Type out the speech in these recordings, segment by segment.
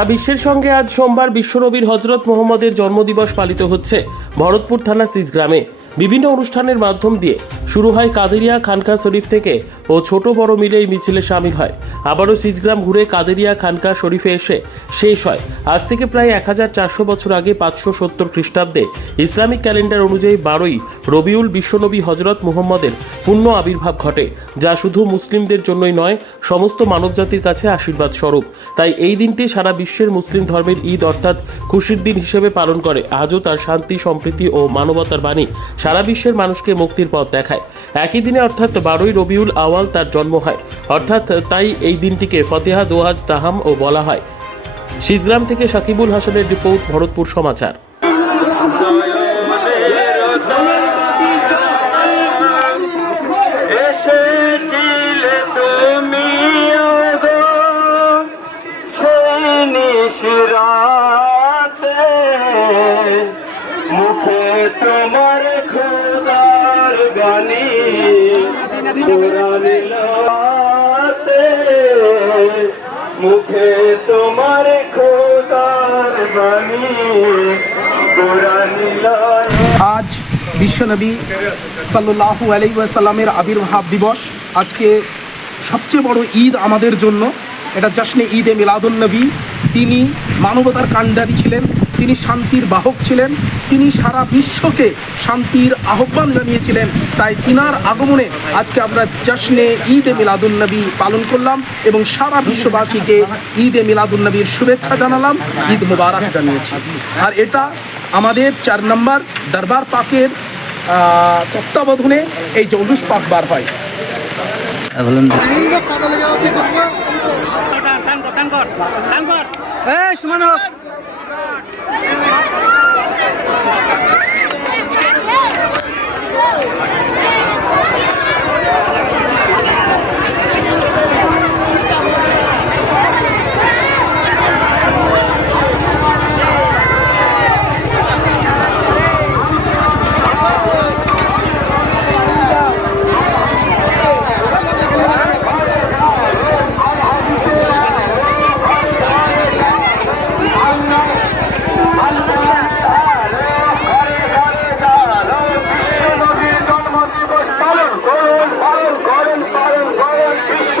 সারা বিশ্বের সঙ্গে আজ সোমবার বিশ্বনবীর হজরত মোহাম্মদের জন্মদিবস পালিত হচ্ছে ভরতপুর থানা সিজ গ্রামে। বিভিন্ন অনুষ্ঠানের মাধ্যম দিয়ে শুরু হয় কাদেরিয়া খানকা শরীফ থেকে ও ছোট বড় মিলে এই মিছিলে সামিল হয়। আবারও সিজগ্রাম ঘুরে কাদেরিয়া খানকা শরীফে এসে শেষ হয়। আজ থেকে প্রায় এক হাজার চারশো বছর আগে পাঁচশো সত্তর খ্রিস্টাব্দে ইসলামিক ক্যালেন্ডার অনুযায়ী বারোই রবিউল বিশ্বনবী হজরত মুহম্মদের পূর্ণ আবির্ভাব ঘটে, যা শুধু মুসলিমদের জন্যই নয়, সমস্ত মানবজাতির কাছে আশীর্বাদ স্বরূপ। তাই এই দিনটি সারা বিশ্বের মুসলিম ধর্মের ঈদ অর্থাৎ খুশির দিন হিসেবে পালন করে। আজও তার শান্তি, সম্প্রীতি ও মানবতার বাণী সারা বিশ্বের মানুষকে মুক্তির পথ দেখায়। একই দিনে অর্থাৎ বারোই রবিউল আওয়াল তার জন্ম হয়। অর্থাৎ তাই এই দিনটিকে ফতেহা, দোহাজ, তাহাম ও বলা হয়। শিজগ্রাম থেকে সাকিবুল হাসানের রিপোর্ট, ভরতপুর সমাচার। মুখে তোমার খোদার কোরআনিলায় আজ বিশ্বনবী সাল্লাহু আলাই সাল্লামের আবির্ভাব দিবস। আজকে সবচেয়ে বড় ঈদ আমাদের জন্য। এটা জশ্নে ঈদে মিলাদুন্নবী তিনি মানবতার কাণ্ডারি ছিলেন, তিনি শান্তির বাহক ছিলেন। তিনি সারা বিশ্বকে শান্তির আহ্বান জানিয়েছিলেন। তাই তিনার আগমনে আজকে আমরা জশ্নে ঈদে মিলাদুন্নবী পালন করলাম এবং সারা বিশ্ববাসীকে ঈদে মিলাদুন্নবীর শুভেচ্ছা জানালাম ঈদ মুবারক জানিয়েছি। আর এটা আমাদের চার নম্বর দরবার পাকের তত্ত্বাবধানে এই জৌলুস পাক বার হয়। এই সমান হোক পালন করুন পালন করেন পালন করেন বিশ্ব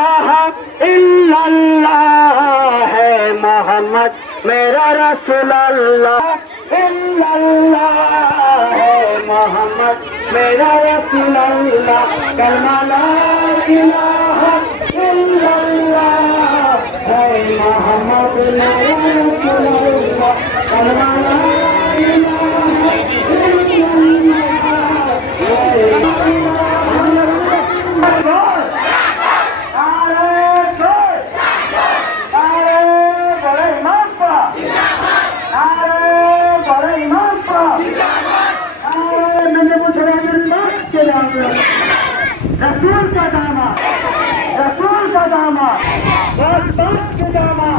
মেরা রসুল আল্লাহ মোহাম্মদ মেরা রসুল আল্লাহ হে মোহাম্মদ रसूल का दामा रसूल का दामा बस बस के दामा